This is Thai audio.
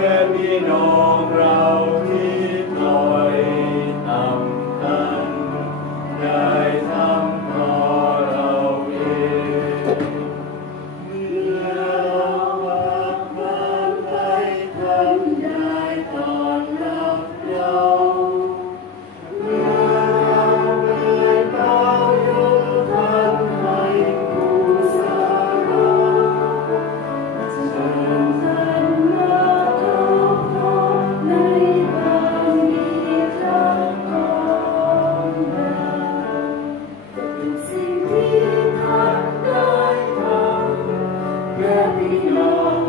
ก่พี่น้องเราที่ต้อยต่ำกัน ได้ทำเพราะเราเองเมื่อเราวักวันไปทำได้ตอนรับเราเมื่อเราเอ่ยเปล่ายกท่านให้ผู้สร้างเราเชิญท่านมาเข้าพบในบารมีพระของเราทุกสิ่งที่ท่านได้ทำแก่พี่น้อง